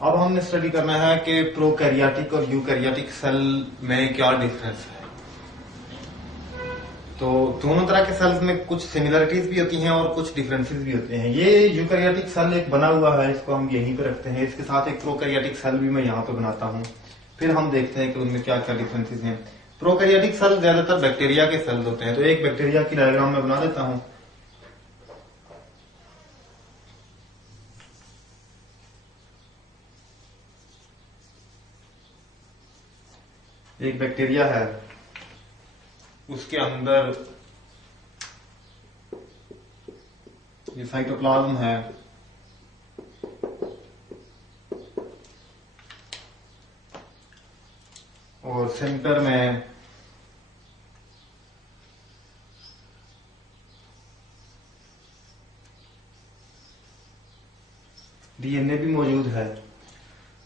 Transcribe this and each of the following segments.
अब हमने स्टडी करना है कि प्रोकैरियोटिक और यूकैरियोटिक सेल में क्या डिफरेंस है। तो दोनों तरह के सेल्स में कुछ सिमिलरिटीज भी होती हैं और कुछ डिफरेंसेस भी होते हैं। ये यूकैरियोटिक सेल एक बना हुआ है, इसको हम यहीं पे रखते हैं। इसके साथ एक प्रोकैरियोटिक सेल भी मैं यहाँ पे बनाता हूँ, फिर हम देखते हैं कि उनमें क्या क्या डिफरेंसेस हैं। प्रोकैरियोटिक सेल ज्यादातर बैक्टीरिया के सेल्स होते हैं, तो एक बैक्टीरिया की डायग्राम में बना देता हूँ। एक बैक्टीरिया है, उसके अंदर ये साइटोप्लाज्म है, और सेंटर में डीएनए भी मौजूद है।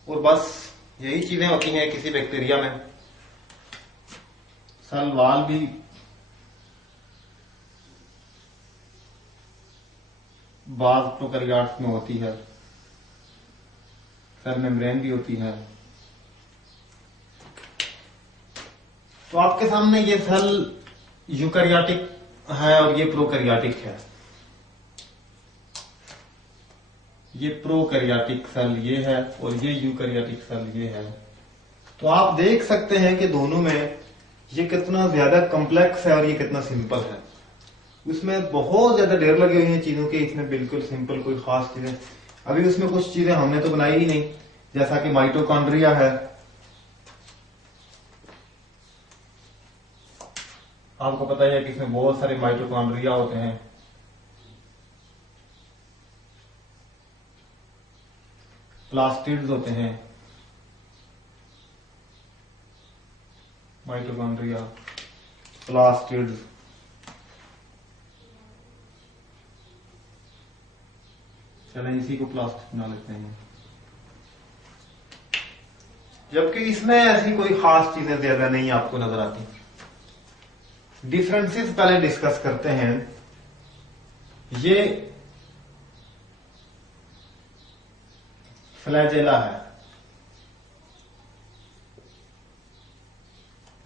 और बस यही चीजें होती हैं किसी बैक्टीरिया में। सेल वॉल भी बाज प्रोकैरियोट्स में होती है, सेल मेम्ब्रेन भी होती है। तो आपके सामने ये सेल यूकैरियोटिक है और ये प्रोकैरियोटिक है। ये प्रोकैरियोटिक सेल ये है और ये यूकैरियोटिक सेल ये है। तो आप देख सकते हैं कि दोनों में ये कितना ज्यादा कॉम्प्लेक्स है और ये कितना सिंपल है। उसमें बहुत ज्यादा ढेर लगे हुए हैं चीजों के, इसमें बिल्कुल सिंपल कोई खास चीजें। अभी उसमें कुछ चीजें हमने तो बनाई ही नहीं, जैसा कि माइटोकॉन्ड्रिया है। आपको पता है कि इसमें बहुत सारे माइटोकॉन्ड्रिया होते हैं। प्लास्टिड्स होते हैं, माइटोकॉन्ड्रिया, प्लास्टिड्स। चलें इसी को प्लास्टिड बना लेते हैं। जबकि इसमें ऐसी कोई खास चीजें ज्यादा नहीं आपको नजर आती। डिफरेंसेस पहले डिस्कस करते हैं। ये फ्लैजेला है।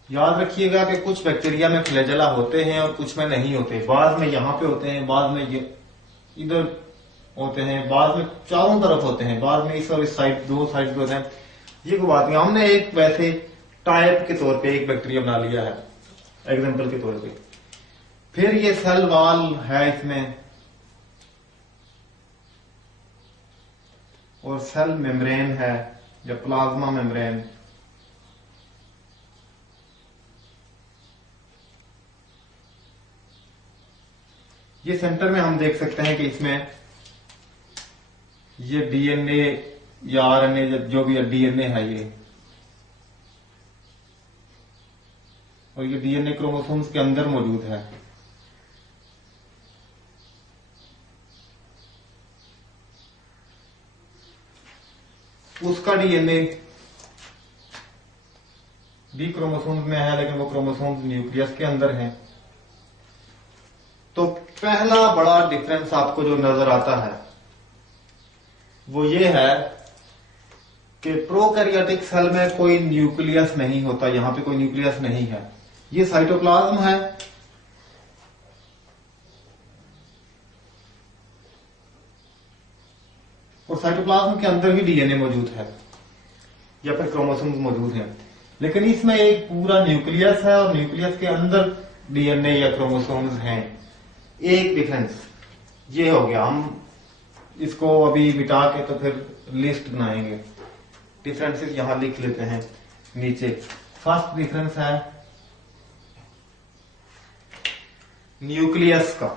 याद रखिएगा कि कुछ बैक्टीरिया में फ्लैजेला होते हैं और कुछ में नहीं होते। बाद में यहां पे होते हैं, बाद में ये इधर होते हैं, बाद में चारों तरफ होते हैं, बाद में इस और इस साइड, दो साइड पे होते हैं। ये कोई बात नहीं। हमने एक वैसे टाइप के तौर पे एक बैक्टीरिया बना लिया है, एग्जांपल के तौर पे। फिर ये सेल वॉल है इसमें, और सेल मेम्ब्रेन है या प्लाज्मा मेम्ब्रेन। ये सेंटर में हम देख सकते हैं कि इसमें ये डीएनए या आरएनए, जो भी डीएनए है ये, और ये डीएनए क्रोमोसोम्स के अंदर मौजूद है। उसका डीएनए भी क्रोमोसोम्स में है, लेकिन वो क्रोमोसोम्स न्यूक्लियस के अंदर हैं। तो पहला बड़ा डिफरेंस आपको जो नजर आता है वो ये है कि प्रोकैरियोटिक सेल में कोई न्यूक्लियस नहीं होता। यहां पे कोई न्यूक्लियस नहीं है। ये साइटोप्लाज्म है, और साइटोप्लाज्म के अंदर ही डीएनए मौजूद है या फिर क्रोमोसोम्स मौजूद हैं। लेकिन इसमें एक पूरा न्यूक्लियस है और न्यूक्लियस के अंदर डीएनए या क्रोमोसोम्स हैं। एक डिफरेंस ये हो गया। हम इसको अभी मिटा के तो फिर लिस्ट बनाएंगे। डिफरेंसेस यहां लिख लेते हैं नीचे। फर्स्ट डिफरेंस है न्यूक्लियस का।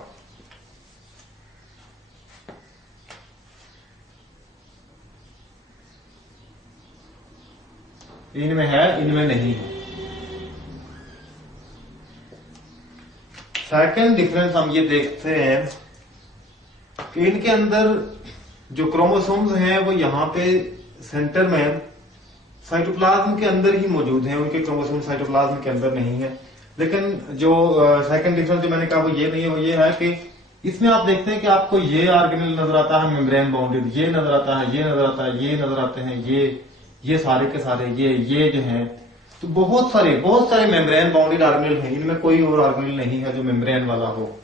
इनमें है, इनमें नहीं है। सेकंड डिफरेंस हम ये देखते हैं कि इनके अंदर जो क्रोमोसोम्स हैं वो यहां पे सेंटर में साइटोप्लाज्म के अंदर ही मौजूद हैं। उनके क्रोमोसोम साइटोप्लाज्म के अंदर नहीं है। लेकिन जो सेकंड डिफरेंस जो मैंने कहा वो ये नहीं है, वो ये है कि इसमें आप देखते हैं कि आपको ये ऑर्गेनेल नजर आता है मेम्ब्रेन बाउंडेड, ये नजर आता है, ये नजर आता है, ये नजर आते हैं, ये सारे के सारे ये जो हैं, तो बहुत सारे मेम्ब्रेन बाउंडेड ऑर्गेनेल हैं। इनमें कोई और ऑर्गेनेल नहीं है जो मेम्ब्रेन वाला हो।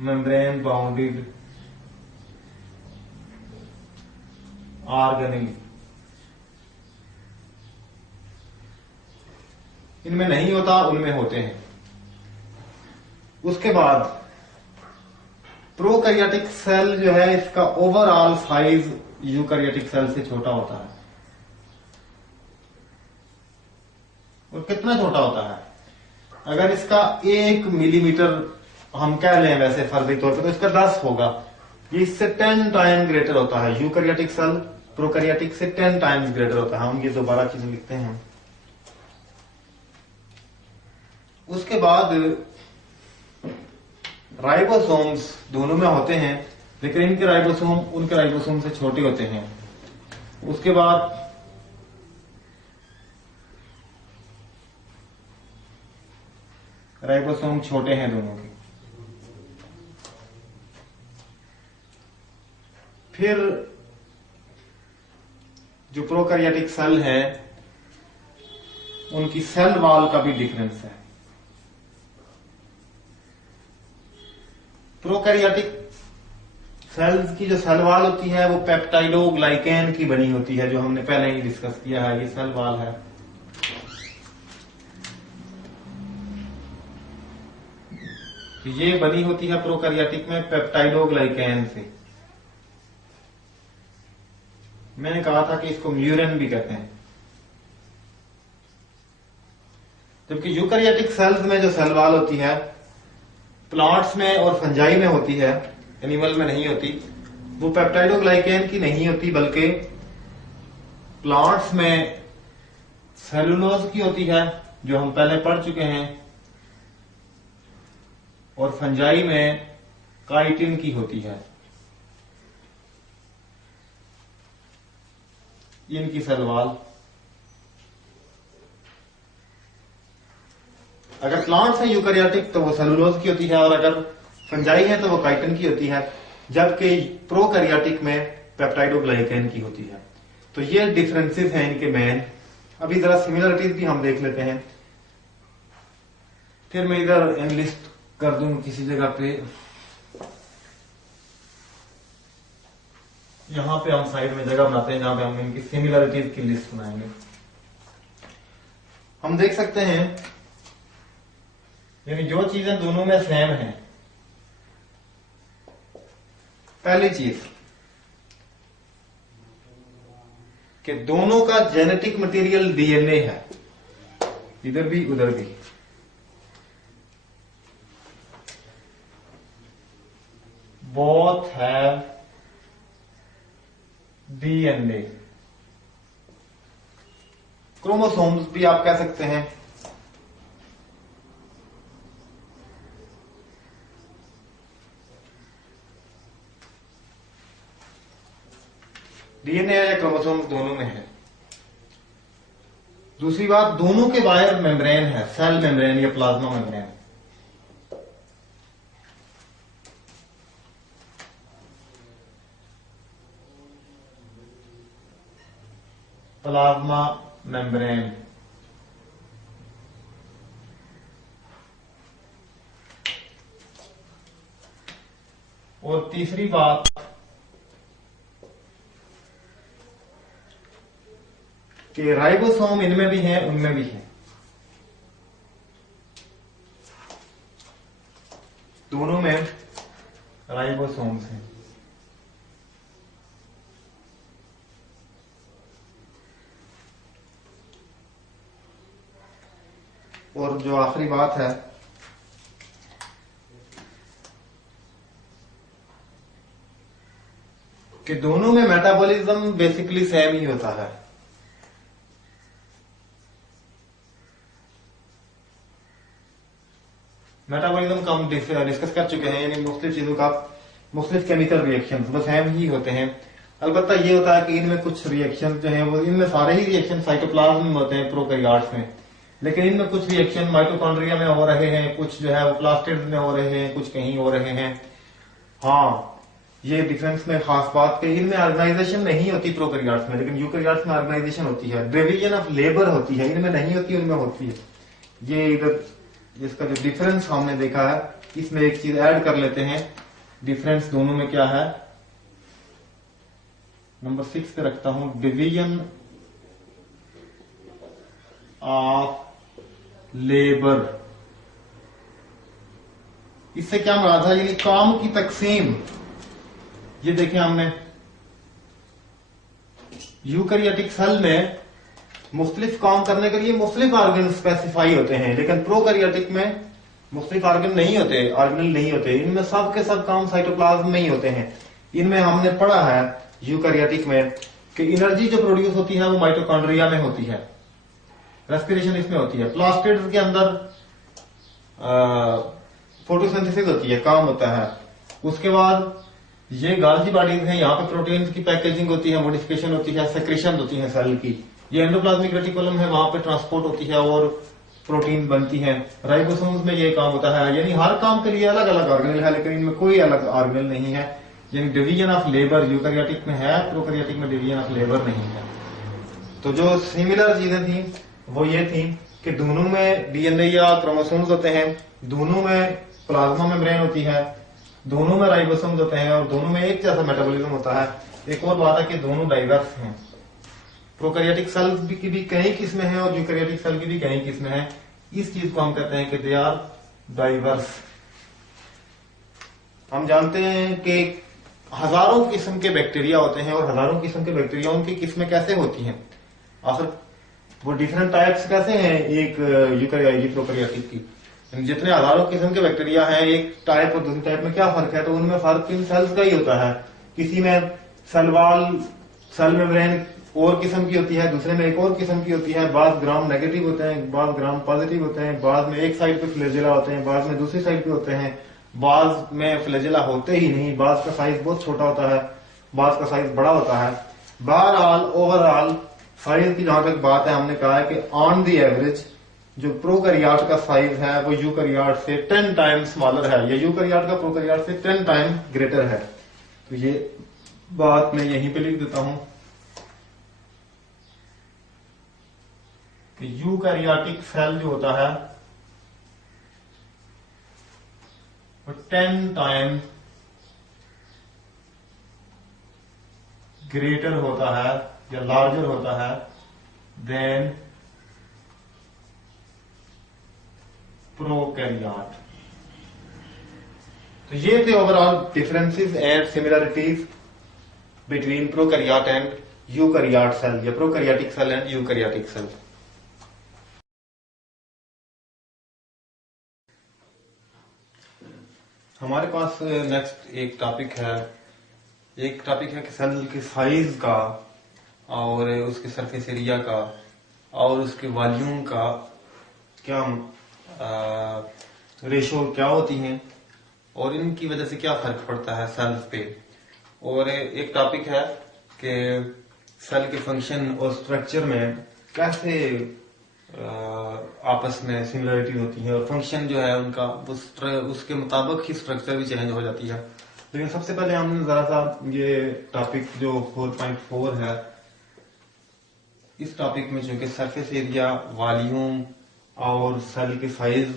मेम्ब्रेन बाउंडेड ऑर्गेनेल इनमें नहीं होता, उनमें होते हैं। उसके बाद प्रोकैरियोटिक सेल जो है, इसका ओवरऑल साइज यूकैरियोटिक सेल से छोटा होता है। और कितना छोटा होता है? अगर इसका 1 मिलीमीटर हम कह लें वैसे फर्जी तौर पर, तो इसका 10 होगा। ये इससे 10 टाइम ग्रेटर होता है। यूकैरियोटिक सेल प्रोकैरियोटिक से 10 टाइम्स ग्रेटर होता है। हम ये दोबारा चीजें लिखते हैं। उसके बाद राइबोसोम्स दोनों में होते हैं, लेकिन इनके राइबोसोम उनके राइबोसोम से छोटे होते हैं। उसके बाद राइबोसोम छोटे हैं दोनों के। फिर जो प्रोकैरियोटिक सेल है, उनकी सेल वॉल का भी डिफरेंस है। प्रोकैरियोटिक सेल्स की जो सेल वॉल होती है वो पेप्टाइडोग्लाइकेन की बनी होती है, जो हमने पहले ही डिस्कस किया है। ये सेल वॉल है। तो ये बनी होती है प्रोकैरियोटिक में पेप्टाइडोग्लाइकेन से। मैंने कहा था कि इसको म्यूरेन भी कहते हैं। जबकि यूकैरियोटिक सेल्स में जो सेल वॉल होती है, प्लांट्स में और फंजाई में होती है, एनिमल में नहीं होती। वो पेप्टाइडोग्लाइकेन की नहीं होती, बल्कि प्लांट्स में सेलुलोज की होती है, जो हम पहले पढ़ चुके हैं, और फंजाई में काइटिन की होती है। इनकी सेल वॉल, अगर प्लांट्स हैं यूकैरियोटिक तो वो सेलुलोज की होती है, और अगर फंजाई है तो वो काइटिन की होती है, जबकि प्रोकैरियोटिक में पेप्टाइडोग्लाइकेन की होती है। तो ये डिफरेंसेस हैं इनके मेन। अभी जरा सिमिलरिटीज भी हम देख लेते हैं, फिर मैं इधर एनलिस्ट कर दूं किसी जगह पे। यहां पे हम साइड में जगह बनाते हैं जहां पे हम इनकी सिमिलरिटीज की लिस्ट बनाएंगे। हम देख सकते हैं, यानी जो चीजें दोनों में सेम हैं। पहली चीज कि दोनों का जेनेटिक मटेरियल डीएनए है, इधर भी उधर भी। Both have DNA. क्रोमोसोम्स भी आप कह सकते हैं। डीएनए या क्रोमोसोम्स दोनों में है। दूसरी बात, दोनों के बाहर मेम्ब्रेन है, सेल मेम्ब्रेन या प्लाज्मा मेम्ब्रेन। Plasma membrane. और तीसरी बात कि राइबोसोम इनमें भी है, उनमें भी है। दोनों में राइबोसोम्स हैं। और जो आखिरी बात है कि दोनों में मेटाबॉलिज्म बेसिकली सेम ही होता है। मेटाबॉलिज्म का हम डिस्कस कर चुके हैं, यानी मुख्तलिफ चीजों का मुख्तलिफ केमिकल रिएक्शन बस सेम ही होते हैं। अलबत्ता ये होता है कि इनमें कुछ रिएक्शन जो है वो, इनमें सारे ही रिएक्शन साइटोप्लाज्म में होते हैं प्रोकैरियोट्स में, लेकिन इनमें कुछ रिएक्शन माइटोकॉन्ड्रिया में हो रहे हैं, कुछ जो है वो प्लास्टिड्स में हो रहे हैं, कुछ कहीं हो रहे हैं। हाँ, ये डिफरेंस में खास बात कि इनमें ऑर्गेनाइजेशन नहीं होती प्रोकैरियोट्स में, लेकिन यूकैरियोट्स में ऑर्गेनाइजेशन होती है, डिवीजन ऑफ लेबर होती है, इनमें नहीं होती, उनमें होती है। ये इधर इसका जो डिफरेंस हमने देखा है, इसमें एक चीज ऐड कर लेते हैं। डिफरेंस दोनों में क्या है, नंबर 6 पे रखता हूं, डिवीजन ऑफ लेबर। इससे क्या मुराद है, यानी काम की तकसीम। ये देखें, हमने यूकैरियोटिक सेल में मुख्तलिफ काम करने के लिए मुख्तलिफ ऑर्गन स्पेसिफाई होते हैं, लेकिन प्रोकैरियोटिक में मुख्तलिफ ऑर्गन नहीं होते, ऑर्गेनल नहीं होते। इनमें सब के सब काम साइटोप्लाज्म में ही होते हैं। इनमें हमने पढ़ा है यूकैरियोटिक में कि एनर्जी जो प्रोड्यूस होती है वो माइटोकॉन्ड्रिया में होती है, रेस्पिरेशन इसमें होती है। प्लास्टिड्स के अंदर फोटोसिंथेसिस होती है, काम होता है। उसके बाद ये गाल्जी बॉडीज हैं, यहाँ पे प्रोटीन की पैकेजिंग होती है, मॉडिफिकेशन होती है, सेक्रेशन होती है सेल की। ये एंडोप्लाज्मिक रेटिकुलम है, वहां पे ट्रांसपोर्ट होती है और प्रोटीन बनती है। राइबोसोम्स में ये काम होता है। यानी हर काम के लिए अलग अलग ऑर्गेनल है, लेकिन इनमें कोई अलग ऑर्गेनल नहीं है। यानी डिवीजन ऑफ लेबर यूकैरियोटिक में है, प्रोकैरियोटिक में डिवीजन ऑफ लेबर नहीं है। तो जो सिमिलर चीजें थी वो ये थी कि दोनों में डीएनए या क्रोमोसोम्स होते हैं, दोनों में प्लाज्मा मेम्ब्रेन होती है, दोनों में राइबोसोम्स होते हैं और दोनों में एक जैसा मेटाबॉलिज्म होता है। एक और बात है कि दोनों डाइवर्स हैं। प्रोकैरियोटिक सेल की भी कई किस्में हैं और यूकैरियोटिक सेल की भी कई किस्में हैं। इस चीज को हम कहते हैं कि दे आर डाइवर्स। हम जानते हैं कि हजारों किस्म के बैक्टीरिया होते हैं और हजारों किस्म के बैक्टीरियाओं की किस्में कैसे होती हैं, आखिर वो डिफरेंट टाइप्स कैसे हैं एक यूकैरियोटिक प्रोकैरियोटिक की। जितने हजारों किस्म के बैक्टीरिया हैं, एक टाइप और दूसरी टाइप में क्या फर्क है, तो उनमें फर्क इन सेल्स का ही होता है। किसी में सेल वॉल, सेल मेम्ब्रेन और किस्म की होती है, दूसरे में एक और किस्म की होती है। बाद ग्राम नेगेटिव होते हैं, बाद ग्राम पॉजिटिव होते हैं, बाद में एक साइड पे फ्लैजेला होते हैं, बाद में दूसरी साइड पे होते हैं, बाद में फ्लैजेला होते ही नहीं, बाद का साइज बहुत छोटा होता है, बाद का साइज बड़ा होता है। बहरहाल ओवरऑल साइज की जहां तक बात है, हमने कहा है कि ऑन दी एवरेज जो प्रोकैरियोट का साइज है वो यूकैरियोट से 10 टाइम्स स्मॉलर है, या यूकैरियोट का प्रोकैरियोट से 10 टाइम ग्रेटर है। तो ये बात मैं यहीं पे लिख देता हूं कि यूकैरियोटिक सेल जो होता है वो 10 टाइम ग्रेटर होता है या लार्जर होता है देन प्रोकैरियोट। तो ये थे overall differences and similarities between prokaryote and eukaryote cell, या prokaryotic cell and eukaryotic cell. हमारे पास नेक्स्ट एक टॉपिक है कि सेल के साइज का और उसके सरफेस एरिया का और उसके वॉल्यूम का क्या रेशो क्या होती हैं और इनकी वजह से क्या फर्क पड़ता है सेल्स पे। और एक टॉपिक है कि सेल के फंक्शन और स्ट्रक्चर में कैसे आपस में सिमिलरिटी होती है और फंक्शन जो है उनका उसके मुताबिक ही स्ट्रक्चर भी चेंज हो जाती है। लेकिन सबसे पहले हमने जरा सा ये टॉपिक जो 4.4 है, इस टॉपिक में चूंकि सरफेस एरिया, वॉल्यूम और सेल के साइज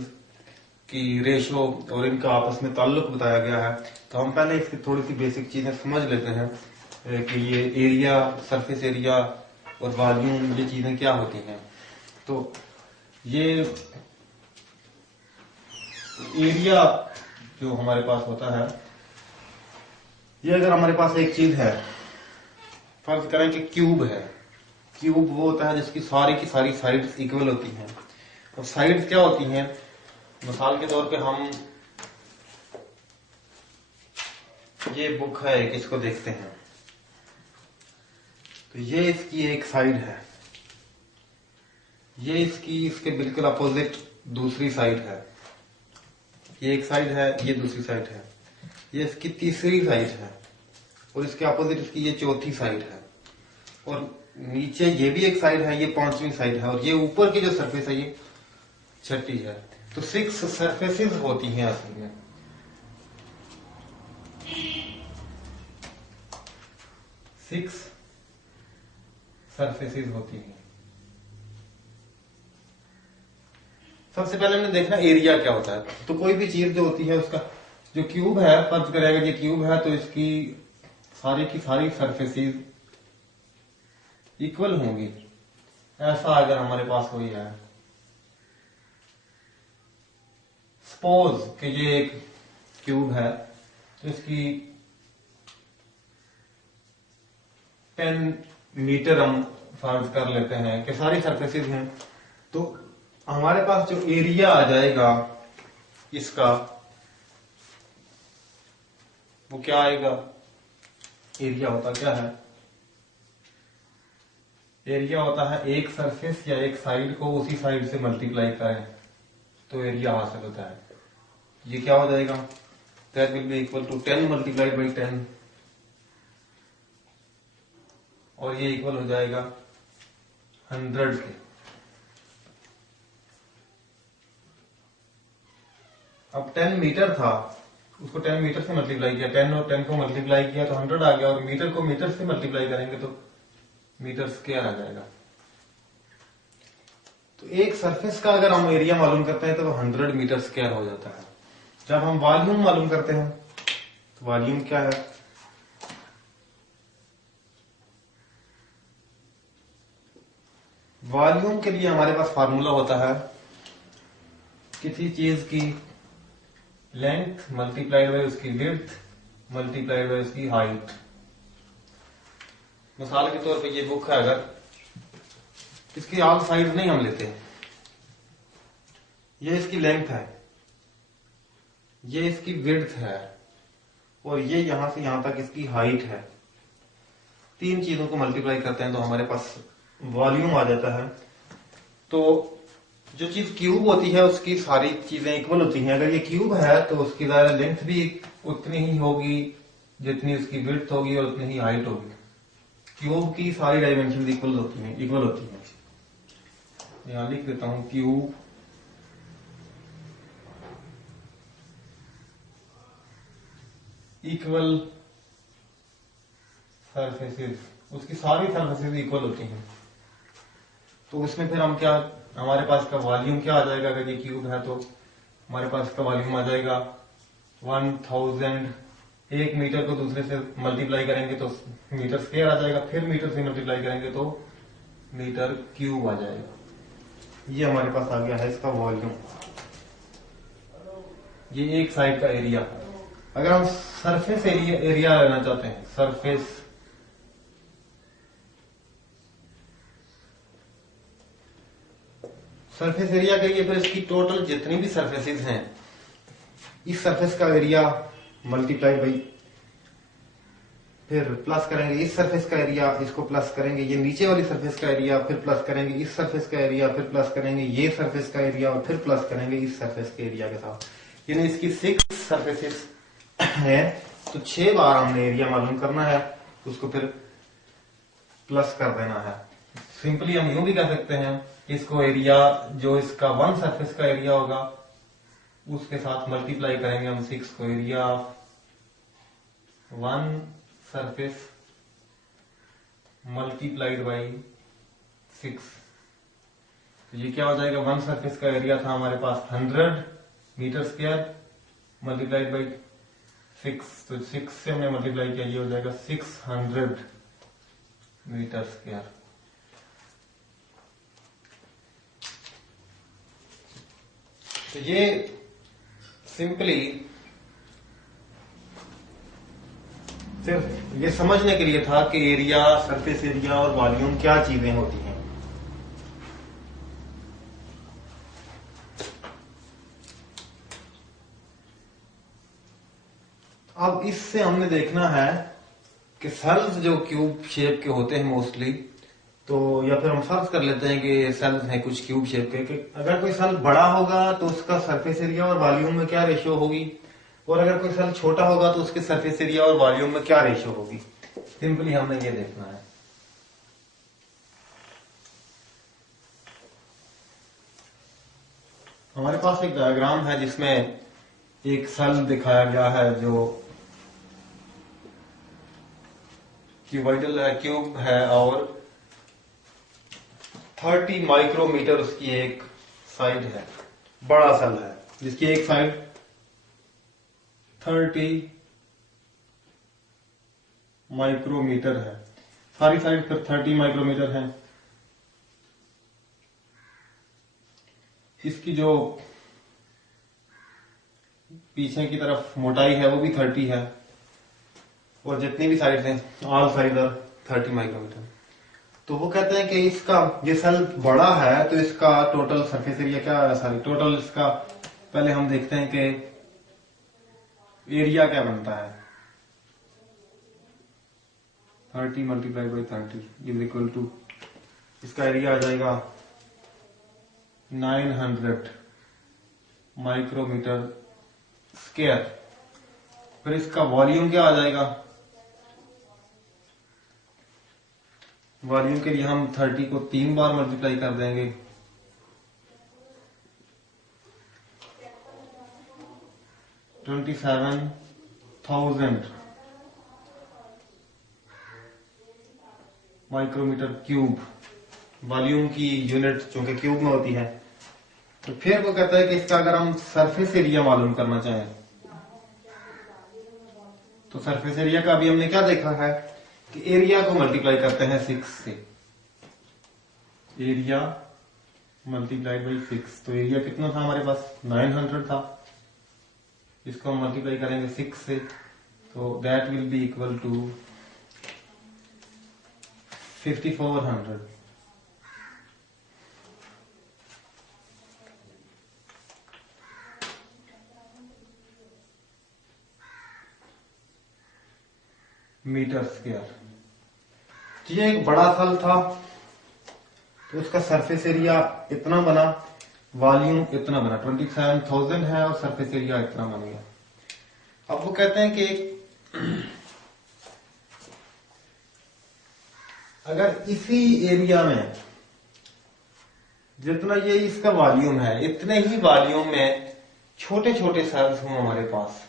की रेशो और इनका आपस में ताल्लुक बताया गया है, तो हम पहले इसकी थोड़ी सी बेसिक चीजें समझ लेते हैं कि ये एरिया, सरफेस एरिया और वॉल्यूम, ये चीजें क्या होती हैं। तो ये एरिया जो हमारे पास होता है, ये अगर हमारे पास एक चीज है, फर्ज करें कि क्यूब है। क्यूब वो होता है जिसकी सारी की सारी साइड्स इक्वल होती हैं। और साइड्स क्या होती हैं, मिसाल के तौर पे हम ये बुक है एक, इसको देखते हैं तो ये इसकी एक साइड है, ये इसके बिल्कुल अपोजिट दूसरी साइड है। ये एक साइड है, ये दूसरी साइड है, ये इसकी तीसरी साइड है और इसके अपोजिट इसकी ये चौथी साइड है। और नीचे ये भी एक साइड है, ये पांचवी साइड है। और ये ऊपर की जो सरफेस है, ये छठी है। तो 6 सरफेसेस होती हैं असल में। 6 सरफेसेस होती हैं। सबसे पहले हमने देखना एरिया क्या होता है। तो कोई भी चीज जो होती है उसका जो क्यूब है, फर्ज करेगा ये क्यूब है, तो इसकी सारी की सारी सरफेसेस इक्वल होंगी। ऐसा अगर हमारे पास कोई है, सपोज कि ये एक क्यूब है, तो इसकी 10 मीटर हम फर्ज कर लेते हैं कि सारी सरफेसेस हैं। तो हमारे पास जो एरिया आ जाएगा इसका, वो क्या आएगा? एरिया होता क्या है? एरिया होता है एक सरफेस या एक साइड को उसी साइड से मल्टीप्लाई करें तो एरिया हासिल होता है। ये क्या हो जाएगा? That will be equal to 10 multiplied by 10, और ये इक्वल हो जाएगा 100 के। अब 10 मीटर था, उसको 10 मीटर से मल्टीप्लाई किया, 10 और 10 को मल्टीप्लाई किया तो 100 आ गया, और मीटर को मीटर से मल्टीप्लाई करेंगे तो मीटर स्क्वायर आ जाएगा। तो एक सरफेस का अगर हम एरिया मालूम करते हैं तो वो 100 मीटर स्क्वायर हो जाता है। जब हम वॉल्यूम मालूम करते हैं तो वॉल्यूम क्या है? वॉल्यूम के लिए हमारे पास फार्मूला होता है किसी चीज की लेंथ मल्टीप्लाइड बाय उसकी विड्थ मल्टीप्लाइड बाय उसकी हाइट। मिसाल के तौर पे ये बुक है, अगर इसकी ऑल साइड नहीं हम लेते, ये इसकी लेंथ है, ये इसकी विड्थ है, और ये यहां से यहां तक इसकी हाइट है। 3 चीजों को मल्टीप्लाई करते हैं तो हमारे पास वॉल्यूम आ जाता है। तो जो चीज क्यूब होती है उसकी सारी चीजें इक्वल होती हैं। अगर ये क्यूब है तो उसकी लेंथ भी उतनी ही होगी जितनी उसकी विड्थ होगी और उतनी ही हाइट होगी। क्यूब की सारी डायमेंशन इक्वल होती हैं। यहां लिख देता हूं क्यूब इक्वल सरफेसेस, उसकी सारी सरफेसेस इक्वल होती हैं। तो उसमें फिर हम क्या, हमारे पास का वॉल्यूम क्या आ जाएगा? अगर ये क्यूब है तो हमारे पास का वॉल्यूम आ जाएगा 1000। 1 मीटर को दूसरे से मल्टीप्लाई करेंगे तो मीटर स्क्वायर आ जाएगा, फिर मीटर से मल्टीप्लाई करेंगे तो मीटर क्यूब आ जाएगा। ये हमारे पास आ गया है इसका वॉल्यूम। ये एक साइड का एरिया। अगर हम सरफेस एरिया लेना चाहते हैं, सरफेस एरिया करिए, फिर इसकी टोटल जितनी भी सरफेसेस हैं, इस सरफेस का एरिया मल्टीप्लाई बाई, फिर प्लस करेंगे इस सरफेस का एरिया, इसको प्लस करेंगे ये नीचे वाली सरफेस का एरिया, फिर प्लस करेंगे इस सरफेस का एरिया, फिर प्लस करेंगे ये सरफेस का एरिया, और फिर प्लस करेंगे इस सरफेस के एरिया के साथ। यानी इसकी 6 सरफेसेस है। तो 6 बार हमने एरिया मालूम करना है, उसको फिर प्लस कर देना है। सिंपली हम यूं भी कर सकते हैं, इसको एरिया जो इसका 1 सरफेस का एरिया होगा उसके साथ मल्टीप्लाई करेंगे हम 6 को। Area of 1 surface multiplied by 6। तो ये क्या हो जाएगा? 1 सरफेस का एरिया था हमारे पास 100 मीटर स्क्वायर मल्टीप्लाइड बाई 6। तो 6 से हमने मल्टीप्लाई किया, ये हो जाएगा 600 मीटर स्क्वायर। तो ये सिंपली सिर्फ ये समझने के लिए था कि एरिया, सरफेस एरिया और वॉल्यूम क्या चीजें होती हैं। अब इससे हमने देखना है कि सेल्स जो क्यूब शेप के होते हैं मोस्टली, तो या फिर हम फर्ज कर लेते हैं कि सेल्स हैं कुछ क्यूब शेप के, कि अगर कोई सेल बड़ा होगा तो उसका सरफेस एरिया और वॉल्यूम में क्या रेशियो होगी, और अगर कोई सेल छोटा होगा तो उसके सरफेस एरिया और वॉल्यूम में क्या रेशियो होगी। सिंपली हमने ये देखना है। हमारे पास एक डायग्राम है जिसमें एक सेल दिखाया गया है जो क्यूबॉइडल है, क्यूब है और 30 माइक्रोमीटर उसकी एक साइड है। बड़ा सेल है जिसकी एक साइड 30 माइक्रोमीटर है, सारी साइड फिर 30 माइक्रोमीटर है। इसकी जो पीछे की तरफ मोटाई है वो भी 30 है और जितनी भी साइड हैं ऑल साइड आर 30 माइक्रोमीटर। तो वो कहते हैं कि इसका ये सेल बड़ा है तो इसका टोटल सरफेस एरिया क्या है, सॉरी टोटल इसका पहले हम देखते हैं कि एरिया क्या बनता है। 30 multiply by 30 is equal to, इसका एरिया आ जाएगा 900 माइक्रोमीटर स्क्वायर। फिर इसका वॉल्यूम क्या आ जाएगा, वॉल्यूम के लिए हम 30 को 3 बार मल्टीप्लाई कर देंगे। 27,000 माइक्रोमीटर क्यूब वॉल्यूम की यूनिट चूंकि क्यूब में होती है। तो फिर वो कहता है कि इसका अगर हम सरफेस एरिया मालूम करना चाहें तो सरफेस एरिया का अभी हमने क्या देखा है कि एरिया को मल्टीप्लाई करते हैं 6 से। एरिया मल्टीप्लाई बाई 6, तो एरिया कितना था हमारे पास 900 था। इसको हम मल्टीप्लाई करेंगे 6 से तो that will be equal to 5400। Metre square. ये एक बड़ा सेल था तो उसका सरफेस एरिया इतना बना, वॉल्यूम इतना बना, 27,000 है और सरफेस एरिया इतना बन गया। अब वो कहते हैं कि अगर इसी एरिया में जितना ये इसका वॉल्यूम है इतने ही वॉल्यूम में छोटे छोटे सेल्स हों हमारे पास,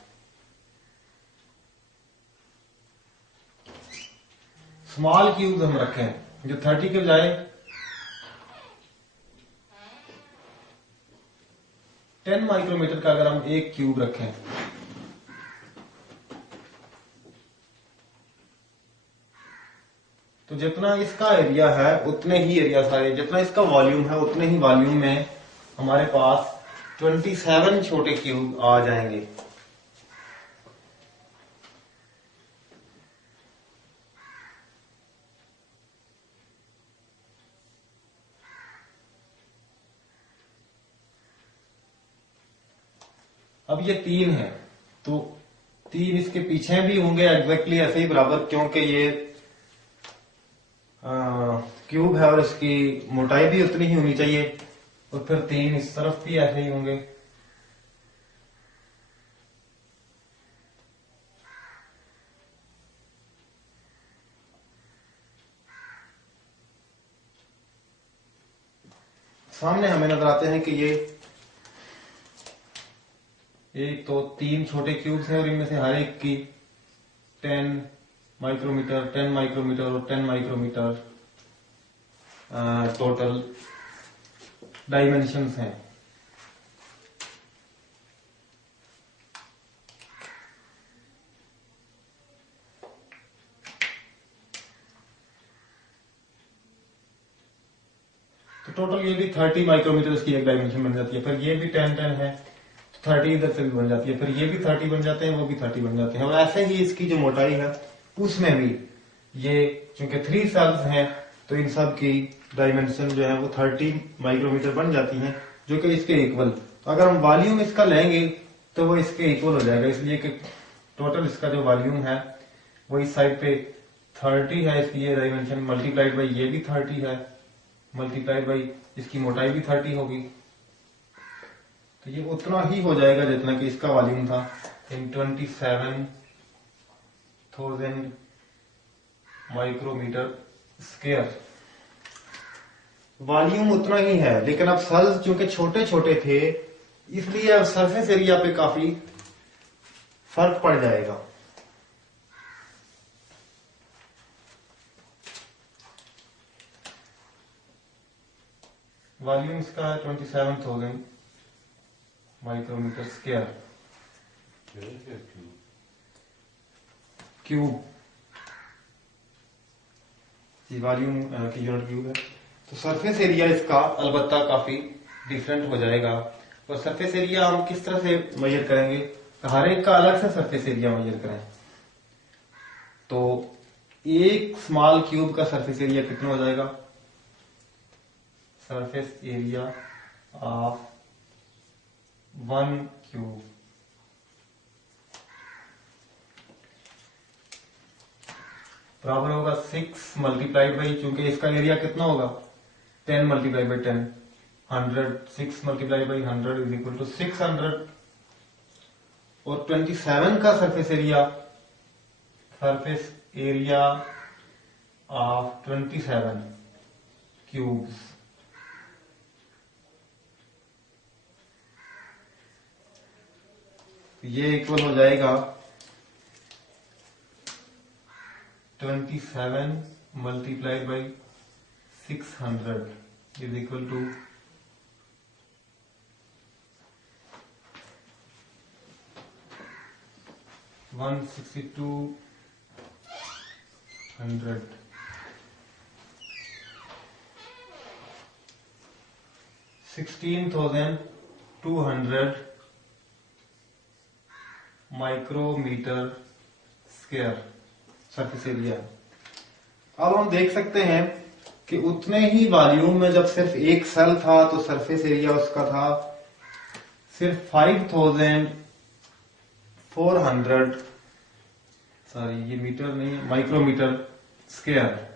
स्मॉल क्यूब हम रखें जो 30 के बजाय 10 माइक्रोमीटर का अगर हम एक क्यूब रखें तो जितना इसका एरिया है उतने ही एरिया सारे, जितना इसका वॉल्यूम है उतने ही वॉल्यूम में हमारे पास 27 छोटे क्यूब आ जाएंगे। अब ये 3 है तो 3 इसके पीछे भी होंगे एग्जैक्टली ऐसे ही बराबर, क्योंकि ये क्यूब है और इसकी मोटाई भी उतनी ही होनी चाहिए। और फिर 3 इस तरफ भी ऐसे ही होंगे। सामने हमें नजर आते हैं कि ये एक तो 3 छोटे क्यूब्स हैं और इनमें से हर एक की 10 माइक्रोमीटर 10 माइक्रोमीटर और 10 माइक्रोमीटर टोटल डायमेंशंस हैं। तो टोटल ये भी 30 माइक्रोमीटर की एक डायमेंशन बन जाती है। फिर ये भी 10 है, 30 इधर से भी बन जाती है, फिर ये भी 30 बन जाते हैं, वो भी 30 बन जाते हैं। और ऐसे ही इसकी जो मोटाई है उसमें भी ये चूंकि 3 सेल्स हैं तो इन सब की डायमेंशन जो है वो 30 माइक्रोमीटर बन जाती हैं, जो कि इसके इक्वल। तो अगर हम वॉल्यूम इसका लेंगे तो वो इसके इक्वल हो जाएगा, इसलिए कि टोटल इसका जो वॉल्यूम है वो इस साइड पे 30 है, इसकी ये डायमेंशन मल्टीप्लाइड बाई ये भी 30 है, मल्टीप्लाइड बाई इसकी मोटाई भी 30 होगी। तो ये उतना ही हो जाएगा जितना कि इसका वॉल्यूम था इन 27,000 माइक्रोमीटर स्क्वायर। वॉल्यूम उतना ही है, लेकिन अब सेल्स चूंकि छोटे छोटे थे इसलिए अब सरफेस एरिया पे काफी फर्क पड़ जाएगा। वॉल्यूम इसका है 27,000 माइक्रोमीटर स्क्वायर क्यूब, ये वॉल्यूम की यूनिट क्यूब है। तो सरफेस एरिया इसका अलबत्ता काफी डिफरेंट हो जाएगा। और सरफेस एरिया हम किस तरह से मेजर करेंगे, हर एक का अलग से सरफेस एरिया मेजर करें तो एक स्मॉल क्यूब का सरफेस एरिया कितना हो जाएगा, सरफेस एरिया ऑफ 1 क्यूब बराबर होगा 6 मल्टीप्लाइड बाई, चूंकि इसका एरिया कितना होगा 10 multiplied by 10 100, 6 multiplied by 100 is equal to 600। और 27 का सरफेस एरिया ऑफ 27 क्यूब्स ये इक्वल हो जाएगा 27 multiplied by 600 is equal to 16200, 16,200 micrometre square surface area. अब हम देख सकते हैं कि उतने ही वॉल्यूम में जब सिर्फ एक सेल था तो सरफेस एरिया उसका था सिर्फ 5,400, सॉरी ये मीटर नहीं है, माइक्रोमीटर स्क्वायर।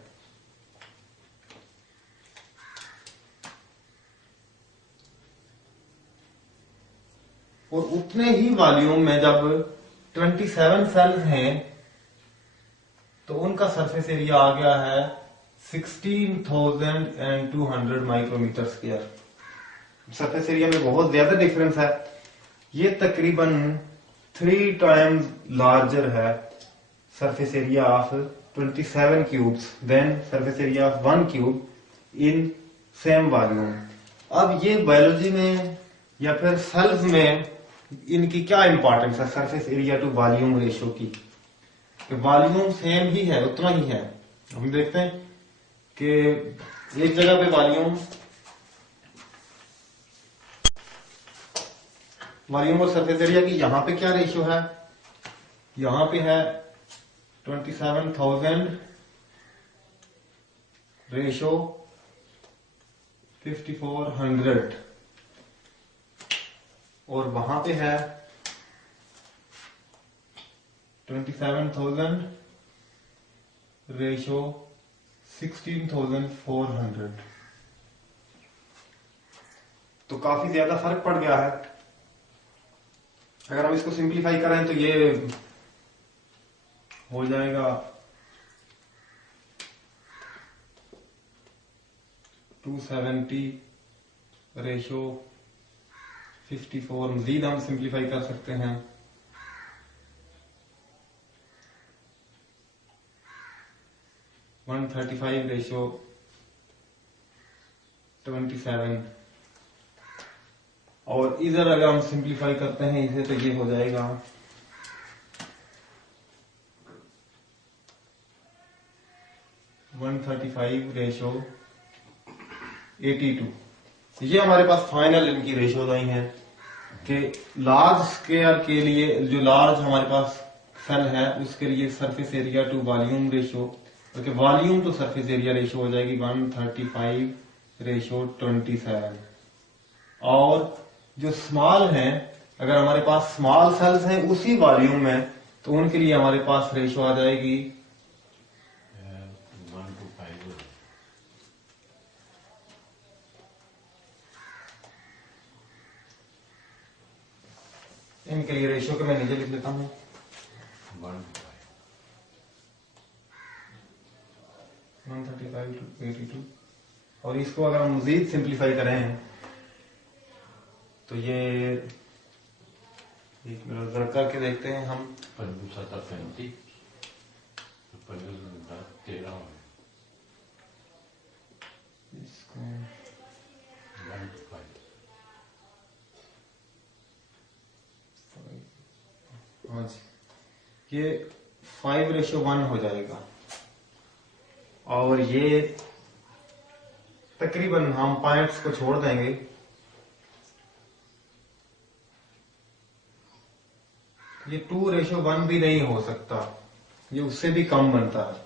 और उतने ही वॉल्यूम में जब 27 सेल्स हैं तो उनका सरफेस एरिया आ गया है 16,200 माइक्रोमीटर स्क्वायर। सरफेस एरिया में बहुत ज्यादा डिफरेंस है, ये तकरीबन 3 टाइम्स लार्जर है surface area of 27 cubes then surface area of 1 cube in same volume. अब ये बायोलॉजी में या फिर सेल्स में इनकी क्या इंपॉर्टेंस है surface area to volume ratio की, वॉल्यूम सेम ही है, उतना ही है। हम देखते हैं कि एक जगह पे वॉल्यूम और सरफेस एरिया की यहां पे क्या रेशियो है, यहां पे है 27,000 रेशियो 5,400 और वहां पे है 27,000 रेशियो 16,400। तो काफी ज्यादा फर्क पड़ गया है। अगर हम इसको सिंप्लीफाई करें तो ये हो जाएगा 270 रेशियो 54। मजीद हम सिंप्लीफाई कर सकते हैं 135 रेशियो 27। और इधर अगर हम सिंप्लीफाई करते हैं इसे तो ये हो जाएगा 135 रेशियो 82। ये हमारे पास फाइनल इनकी रेशियोज आई हैं कि लार्ज स्केयर के लिए जो लार्ज हमारे पास सेल है उसके लिए surface area to volume ratio, क्योंकि volume to surface area ratio हो जाएगी 135 रेशियो 27। और जो स्मॉल हैं, अगर हमारे पास स्मॉल सेल्स हैं उसी वॉल्यूम में तो उनके लिए हमारे पास रेशियो आ जाएगी 1:5। इनके लिए रेशियो के मैं नीचे लिख लेता हूं 135 to 82। और इसको अगर हम मजीद सिंप्लीफाई करें तो ये एक मिनट जरा करके देखते हैं हम। 75 13 इसको 1 to 5 हाँ जी, ये 5:1 हो जाएगा। और ये तकरीबन हम पॉइंट्स को छोड़ देंगे। ये 2:1 भी नहीं हो सकता, ये उससे भी कम बनता है।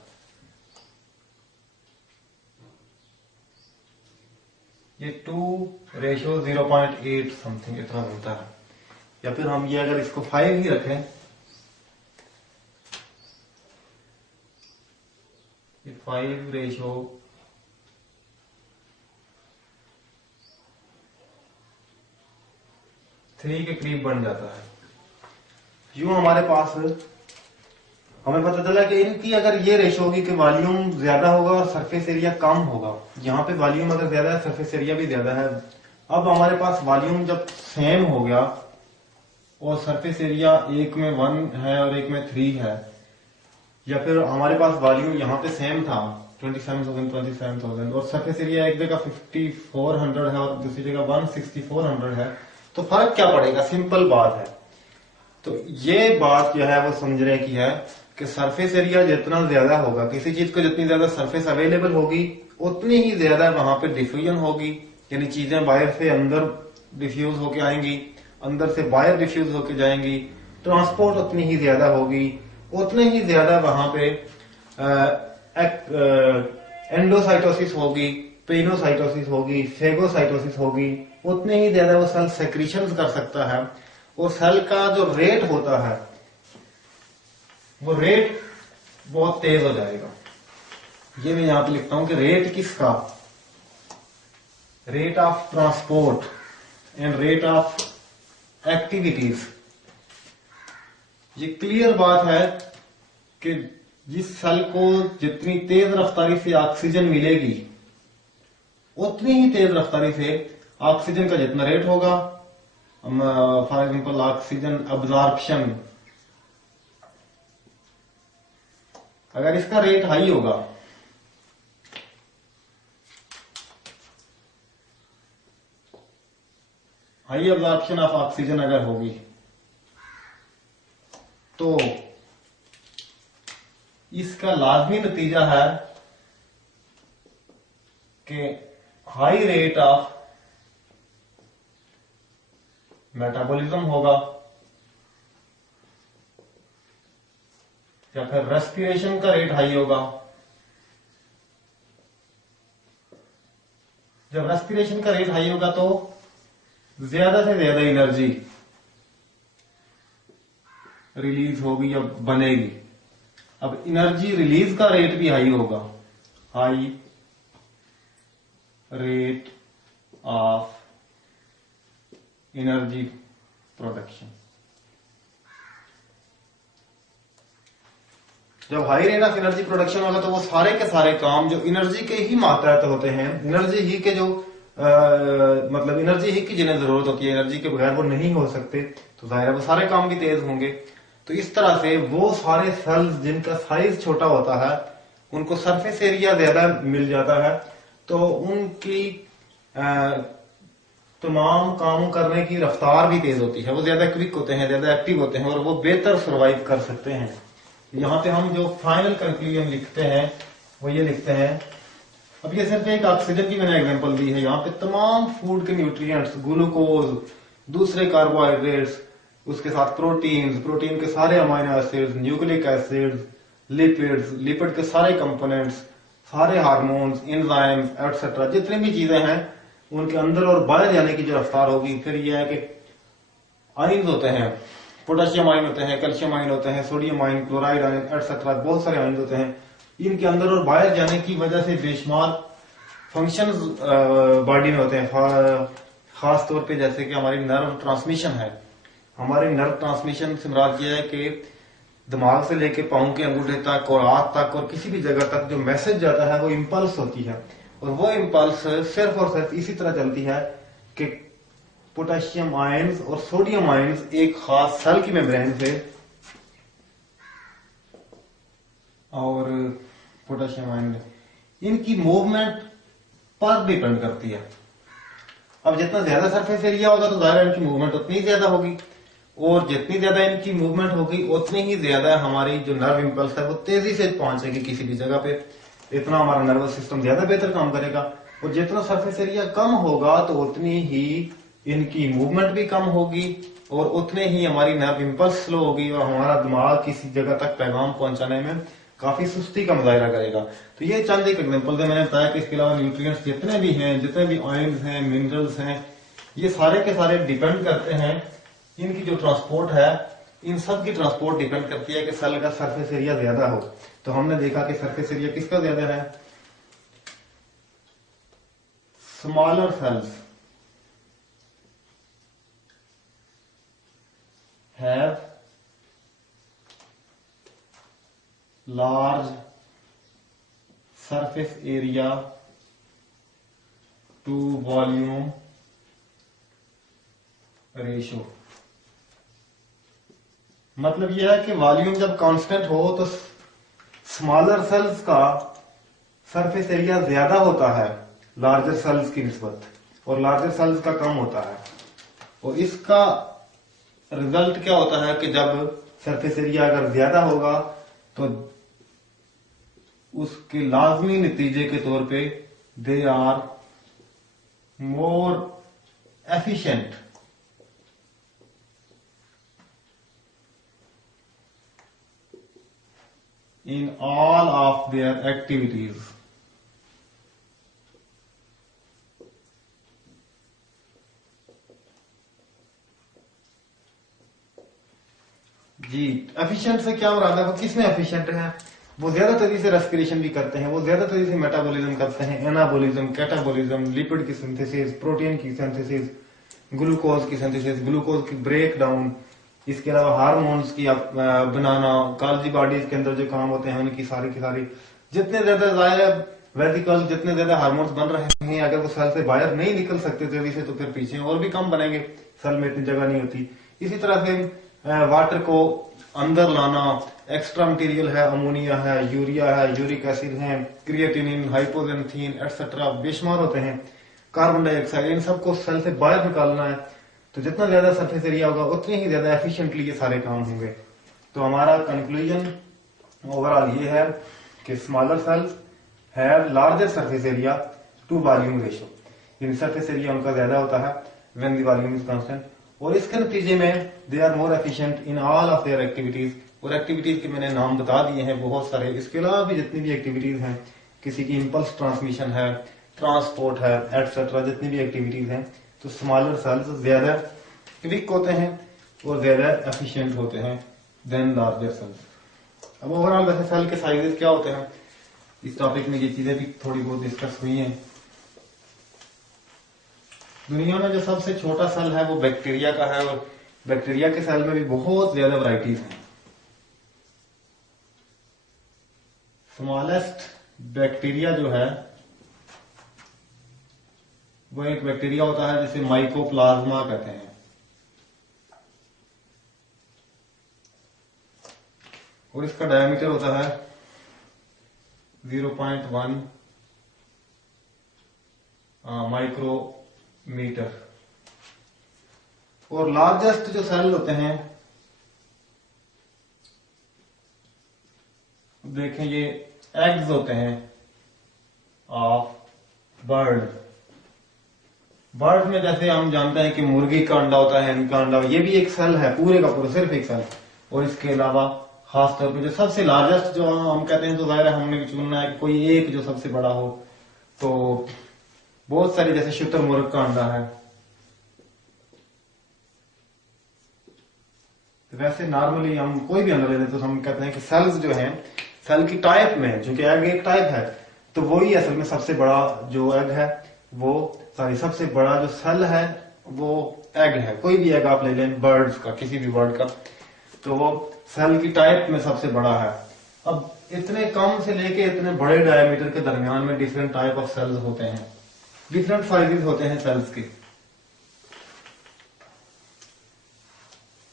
ये 2:0.8 समथिंग इतना बनता है। या फिर हम ये अगर इसको 5 ही रखें, ये 5:3 के करीब बन जाता है। यूं हमारे पास हमें पता चला कि इनकी अगर ये रेशो होगी कि वॉल्यूम ज्यादा होगा और सरफेस एरिया कम होगा। यहाँ पे वॉल्यूम अगर ज्यादा है, सरफेस एरिया भी ज्यादा है। अब हमारे पास वॉल्यूम जब सेम हो गया और सरफेस एरिया एक में 1 है और एक में 3 है, या फिर हमारे पास वॉल्यूम यहाँ पे सेम था 27,000 और सरफेस एरिया एक जगह 5400 है और दूसरी जगह 16400 है, तो फर्क क्या पड़ेगा? सिंपल बात है। तो ये बात जो है वो समझने की है कि सरफेस एरिया जितना ज्यादा होगा, किसी चीज को जितनी ज्यादा सरफेस अवेलेबल होगी उतनी ही ज्यादा वहां पे डिफ्यूजन होगी, यानी चीजें बाहर से अंदर डिफ्यूज होके आएंगी, अंदर से बाहर डिफ्यूज होके जाएंगी। ट्रांसपोर्ट उतनी ही ज्यादा होगी, उतने ही ज्यादा वहां पे एंडोसाइटोसिस होगी, पेनोसाइटोसिस होगी, फेगोसाइटोसिस होगी, उतने ही ज्यादा वो सेल सेक्रीशन कर सकता है। और सेल का जो रेट होता है वो रेट बहुत तेज हो जाएगा। ये मैं यहां पे लिखता हूं कि रेट किसका? Rate of transport and rate of activities. ये क्लियर बात है कि जिस सेल को जितनी तेज रफ्तारी से ऑक्सीजन मिलेगी उतनी ही तेज रफ्तारी से ऑक्सीजन का जितना रेट होगा, फॉर एग्जाम्पल ऑक्सीजन अब्जॉर्प्शन, अगर इसका रेट हाई होगा हाई अब्जॉर्प्शन ऑफ ऑक्सीजन अगर होगी तो इसका लाजमी नतीजा है कि हाई रेट ऑफ मेटाबॉलिज्म होगा, या फिर रेस्पिरेशन का रेट हाई होगा। जब रेस्पिरेशन का रेट हाई होगा तो ज्यादा से ज्यादा एनर्जी रिलीज होगी या बनेगी। अब एनर्जी रिलीज का रेट भी हाई होगा, high rate of energy production. जब high rate of energy production होगा तो वो सारे के सारे काम जो एनर्जी के ही मात्रा होते हैं, एनर्जी ही के जो मतलब एनर्जी ही की जिन्हें जरूरत होती है, एनर्जी के बगैर वो नहीं हो सकते, तो जाहिर है वो सारे काम भी तेज होंगे। तो इस तरह से वो सारे सेल्स जिनका साइज छोटा होता है उनको सरफेस एरिया ज्यादा मिल जाता है, तो उनकी तमाम काम करने की रफ्तार भी तेज होती है, वो ज्यादा क्विक होते हैं, ज्यादा एक्टिव होते हैं और वो बेहतर सर्वाइव कर सकते हैं। यहाँ पे हम जो फाइनल कंक्लूजन लिखते हैं वो ये लिखते हैं, अब ये सिर्फ एक ऑक्सीजन की मैंने एग्जांपल दी है, यहाँ पे तमाम फूड के न्यूट्रिएंट्स, ग्लूकोज, दूसरे कार्बोहाइड्रेट्स, उसके साथ प्रोटीन के सारे amino acids, nucleic acids, lipids, lipid के सारे कंपोनेंट्स, सारे हार्मोन्स, एंजाइम्स एटसेट्रा, जितनी भी चीजें हैं उनके अंदर और बाहर जाने की जो रफ्तार होगी। फिर यह है कि आयन्स होते हैं, पोटेशियम आयन होते हैं, कैल्शियम आयन होते हैं, sodium ion, chloride ion etcetera, बहुत सारे आयन होते हैं। इनके अंदर और बाहर जाने की वजह से बेशुमार फंक्शंस बॉडी में होते हैं, खास तौर पे जैसे कि हमारी नर्व ट्रांसमिशन है। हमारे नर्व ट्रांसमिशन से मुराद यह है कि दिमाग से लेके पांव के अंगूठे तक और हाथ तक और किसी भी जगह तक जो मैसेज जाता है वो इम्पल्स होती है, और वो इम्पल्स सिर्फ और सिर्फ इसी तरह चलती है कि पोटेशियम आयंस और सोडियम आयंस एक खास सेल की मेम्ब्रेन से, और पोटेशियम आयन इनकी मूवमेंट पर डिपेंड करती है। अब जितना ज्यादा सरफेस एरिया होगा तो जाहिर है इनकी मूवमेंट उतनी ज्यादा होगी, और जितनी ज्यादा इनकी मूवमेंट होगी उतनी ही ज्यादा हमारी जो नर्व इंपल्स है वो तेजी से पहुंचेगी किसी भी जगह पे, इतना हमारा नर्वस सिस्टम ज्यादा बेहतर काम करेगा। और जितना सरफेस एरिया कम होगा तो उतनी ही इनकी मूवमेंट भी कम होगी, और उतने ही हमारी नर्व इंपल्स स्लो होगी, और हमारा दिमाग किसी जगह तक पैगाम पहुंचाने में काफी सुस्ती का मुजाहरा करेगा। तो ये चंद एक एग्जाम्पल थे मैंने बताया कि इसके अलावा न्यूट्रिएंट्स जितने भी हैं, जितने भी आयंस हैं, मिनरल्स हैं, ये सारे के सारे डिपेंड करते हैं, इनकी जो ट्रांसपोर्ट है, इन सब की ट्रांसपोर्ट डिपेंड करती है कि सेल का सरफेस एरिया ज्यादा हो। तो हमने देखा कि सरफेस एरिया किसका ज्यादा है, smaller cells have large surface area to volume ratio। मतलब यह है कि वॉल्यूम जब कांस्टेंट हो तो स्मॉलर सेल्स का सरफेस एरिया ज्यादा होता है लार्जर सेल्स की निस्बत, और लार्जर सेल्स का कम होता है। और इसका रिजल्ट क्या होता है कि जब सरफेस एरिया अगर ज्यादा होगा तो उसके लाजमी नतीजे के तौर पे they are more efficient in all of their activities. जी, एफिशिएंट से क्या मुराद है, वो किसमें एफिशिएंट है, वो ज्यादा तेजी से रेस्पिरेशन भी करते हैं, वो ज्यादा तेजी से मेटाबॉलिज्म करते हैं, एनाबॉलिज्म, कैटाबॉलिज्म, लिपिड की सिंथेसिस, प्रोटीन की सिंथेसिस, ग्लूकोज की सिंथेसिस, ग्लूकोज की ब्रेक डाउन, इसके अलावा हार्मोन्स की बनाना, काल्जी बॉडीज के अंदर जो काम होते हैं उनकी सारी की सारी, जितने ज्यादा जाहिर वेसिकल, जितने ज्यादा हार्मोन्स बन रहे हैं, अगर वो सेल से बाहर नहीं निकल सकते तेजी से तो फिर पीछे और भी कम बनेंगे, सेल में इतनी जगह नहीं होती। इसी तरह से वाटर को अंदर लाना, एक्स्ट्रा मटेरियल है, अमोनिया है, यूरिया है, यूरिक एसिड है, क्रिएटिनिन, हाइपोजेंथीन एटसेट्रा बेशुमार होते हैं, कार्बन डाइऑक्साइड, इन सबको सेल से बाहर निकालना है। तो जितना ज्यादा सरफेस एरिया होगा उतने ही ज्यादा एफिशिएंटली ये सारे काम होंगे। तो हमारा कंक्लूजन ओवरऑल ये है कि smaller cells have larger surface area to volume ratio, इन सरफेस एरिया उनका ज्यादा होता है when the volume is constant, और इसके नतीजे में they are more efficient in all of their activities. और एक्टिविटीज के मैंने नाम बता दिए हैं बहुत सारे, इसके अलावा भी जितनी भी एक्टिविटीज हैं, किसी की इंपल्स ट्रांसमिशन है, ट्रांसपोर्ट है, एटसेट्रा, जितनी भी एक्टिविटीज हैं, तो स्मॉलर सेल्स ज्यादा वीक होते हैं और ज्यादा एफिशिएंट होते हैं देन लार्जर सेल्स। अब ओवरऑल वैसे सेल के साइजेस क्या होते हैं, इस टॉपिक में ये चीजें भी थोड़ी बहुत डिस्कस हुई हैं। दुनिया में जो सबसे छोटा सेल है वो बैक्टीरिया का है, और बैक्टीरिया के सेल में भी बहुत ज्यादा वैरायटीज हैं। स्मॉलेस्ट बैक्टीरिया जो है वो एक बैक्टीरिया होता है जिसे माइकोप्लाज्मा कहते हैं, और इसका डायमीटर होता है 0.1 माइक्रोमीटर। और लार्जेस्ट जो सेल होते हैं, देखें ये एग्स होते हैं ऑफ बर्ड। बर्ड में जैसे हम जानते हैं कि मुर्गी का अंडा होता है, इनका अंडा, ये भी एक सेल है पूरे का पूरा, सिर्फ एक सेल। और इसके अलावा खास तौर पे जो सबसे लार्जेस्ट जो हम कहते हैं, तो जाहिर है हमने भी चुनना है कि कोई एक जो सबसे बड़ा हो। तो बहुत सारी जैसे शुतुरमुर्ग का अंडा है। वैसे नॉर्मली हम कोई भी अंडा ले लेते तो हम कहते हैं कि सेल्स जो हैं, सेल की टाइप में, चूंकि एग एक टाइप है, तो वही असल में सबसे बड़ा जो एग है वो, सॉरी, सबसे बड़ा जो सेल है वो एग है। कोई भी एग आप ले लें बर्ड्स का, किसी भी बर्ड का, तो वो सेल की टाइप में सबसे बड़ा है। अब इतने कम से लेके इतने बड़े डायमीटर के दरमियान में डिफरेंट टाइप ऑफ सेल्स होते हैं, डिफरेंट साइजेस होते हैं सेल्स के।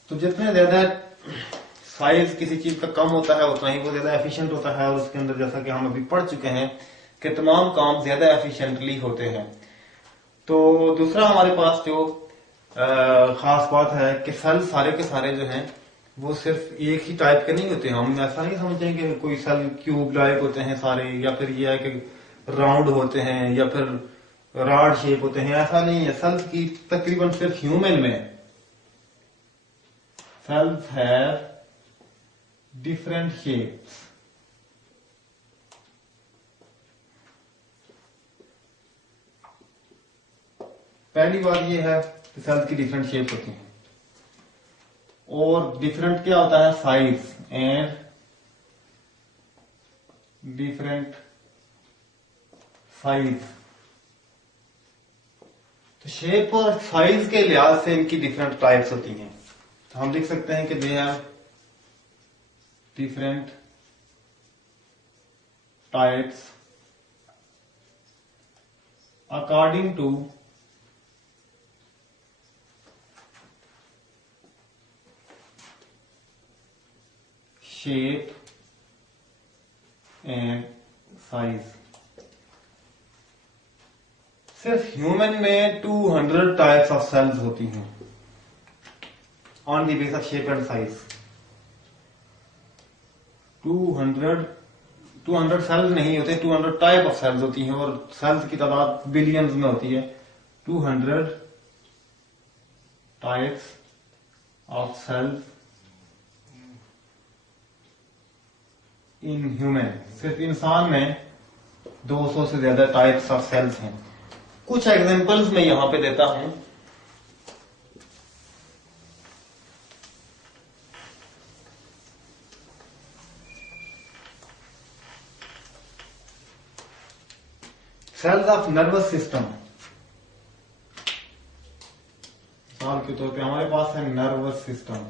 तो जितने ज्यादा साइज किसी चीज का कम होता है उतना ही वो ज्यादा एफिशिएंट होता है, और उसके अंदर जैसा कि हम अभी पढ़ चुके हैं कि तमाम काम ज्यादा एफिशिएंटली होते हैं। तो दूसरा हमारे पास जो खास बात है कि सेल सारे के सारे जो हैं वो सिर्फ एक ही टाइप के नहीं होते हैं। हम ऐसा नहीं समझते कि कोई सेल क्यूब टाइप होते हैं सारे, या फिर ये है कि राउंड होते हैं या फिर रॉड शेप होते हैं, ऐसा नहीं है। सेल्स की तकरीबन सिर्फ ह्यूमन में सेल्स हैव डिफरेंट शेप्स। पहली बात यह है कि सेल्स की डिफरेंट शेप्स होती हैं, और डिफरेंट क्या होता है, साइज एंड डिफरेंट साइज। तो शेप और साइज के लिहाज से इनकी डिफरेंट टाइप्स होती हैं। तो हम लिख सकते हैं कि they have different types according to shape and size. सिर्फ ह्यूमन में 200 टाइप्स ऑफ सेल्स होती हैं on the base of shape and size. 200 cells नहीं होते, 200 टाइप ऑफ सेल्स होती हैं, और सेल्स की तादाद बिलियंस में होती है। 200 types of cells in human. सिर्फ इंसान में 200 से ज्यादा टाइप्स ऑफ सेल्स हैं। कुछ एग्जांपल्स मैं यहां पे देता हूं। सेल्स ऑफ नर्वस सिस्टम, मिसाल के तौर पे हमारे पास है नर्वस सिस्टम।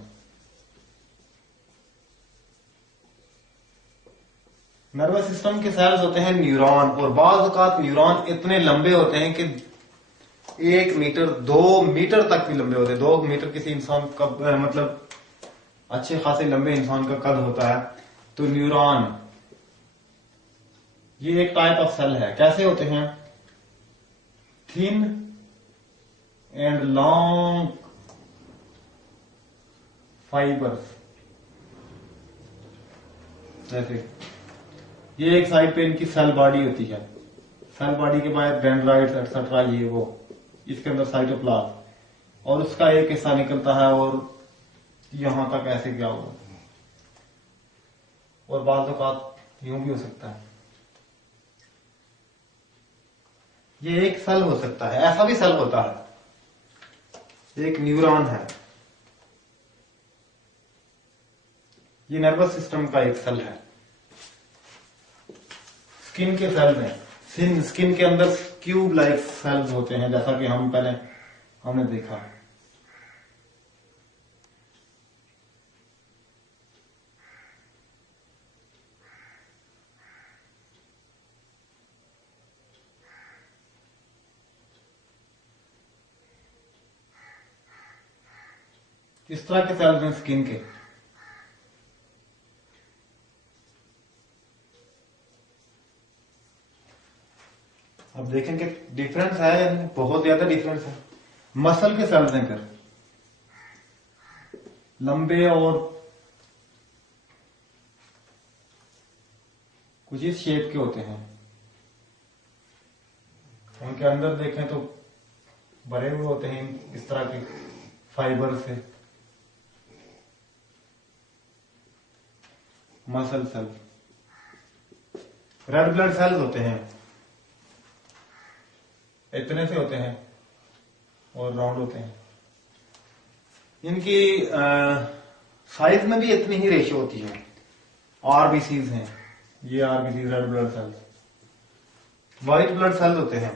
नर्वस सिस्टम के सेल्स होते हैं न्यूरॉन, और बाज़ औक़ात न्यूरॉन इतने लंबे होते हैं कि 1 मीटर 2 मीटर तक भी लंबे होते हैं। 2 मीटर किसी इंसान का मतलब अच्छे खासे लंबे इंसान का कद होता है। तो न्यूरॉन ये एक टाइप ऑफ सेल है। कैसे होते हैं, थिन एंड लॉन्ग फाइबर्स। जैसे ये एक साइड पे इनकी सेल बॉडी होती है, सेल बॉडी के बाद डेंड्राइट्स एक्सेट्रा ये वो, इसके अंदर साइटोप्लाज्म, और उसका एक हिस्सा निकलता है और यहां तक ऐसे गया हुआ, और बाज़ औक़ात यूं भी हो सकता है। ये एक सेल हो सकता है, ऐसा भी सेल होता है। एक न्यूरॉन है, ये नर्वस सिस्टम का एक सेल है। स्किन के सेल में स्किन के अंदर क्यूब लाइक सेल्स होते हैं, जैसा कि हम पहले हमने देखा। इस तरह के सेल्स हैं स्किन के। अब देखें कि डिफरेंस है, यानी बहुत ज्यादा डिफरेंस है। मसल के सेल्स हैं फिर लंबे और कुछ इस शेप के होते हैं। उनके अंदर देखें तो भरे हुए होते हैं इस तरह के फाइबर से। Muscle cell, red blood cells होते हैं, इतने से होते हैं और राउंड होते हैं। इनकी साइज में भी इतनी ही रेशियो होती है। आरबीसीज हैं, ये RBCs red blood sales. White blood cells होते हैं,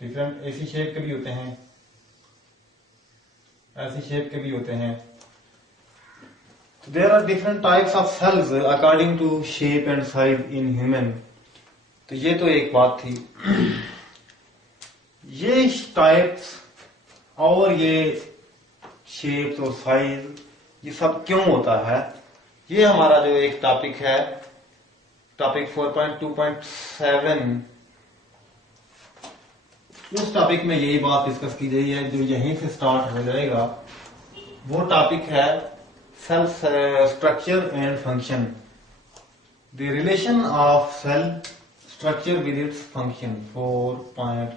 डिफरेंट ऐसी शेप के भी होते हैं, ऐसी शेप के भी होते हैं। There are different types of cells according to shape and size in human. तो ये तो एक बात थी। ये टाइप्स और ये शेप और साइज ये सब क्यों होता है, ये हमारा जो एक टॉपिक है, टॉपिक 4.2.7, उस टॉपिक में यही बात डिस्कस की गई है। जो यहीं से स्टार्ट हो जाएगा वो टॉपिक है cell structure and function, the relation of cell structure with its function 4.2.7,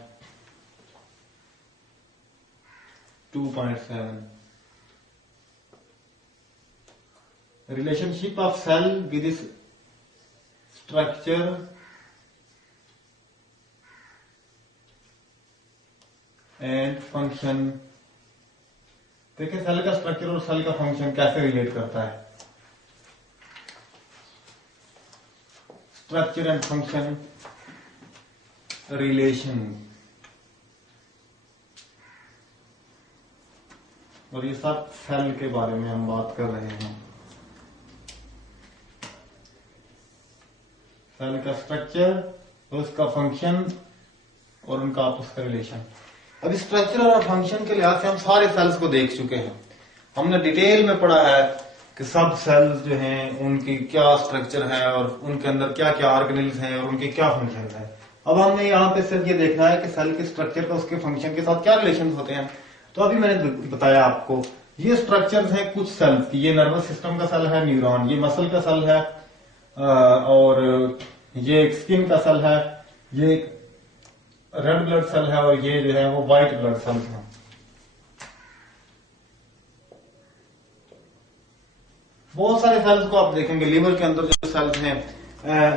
relationship of cell with its structure and function. देखिए सेल का स्ट्रक्चर और सेल का फंक्शन कैसे रिलेट करता है। स्ट्रक्चर एंड फंक्शन रिलेशन, और ये सब सेल के बारे में हम बात कर रहे हैं। सेल का स्ट्रक्चर और उसका फंक्शन और उनका आपस का रिलेशन। अभी स्ट्रक्चर और फंक्शन के लिहाज से हम सारे सेल्स को देख चुके हैं। हमने डिटेल में पढ़ा है कि सब सेल्स जो हैं उनकी क्या स्ट्रक्चर है और उनके अंदर क्या क्या ऑर्गेनेल्स हैं और उनके क्या फंक्शन है। अब हमने यहाँ पे सिर्फ ये देखना है कि सेल के स्ट्रक्चर का उसके फंक्शन के साथ क्या रिलेशन होते हैं। तो अभी मैंने बताया आपको ये स्ट्रक्चर्स हैं कुछ सेल्स की। ये नर्वस सिस्टम का सेल है न्यूरॉन, ये मसल का सेल है, और ये एक स्किन का सेल है, ये रेड ब्लड सेल है, और ये जो है वो व्हाइट ब्लड सेल्स है। बहुत सारे सेल्स को आप देखेंगे लिवर के अंदर जो सेल्स हैं,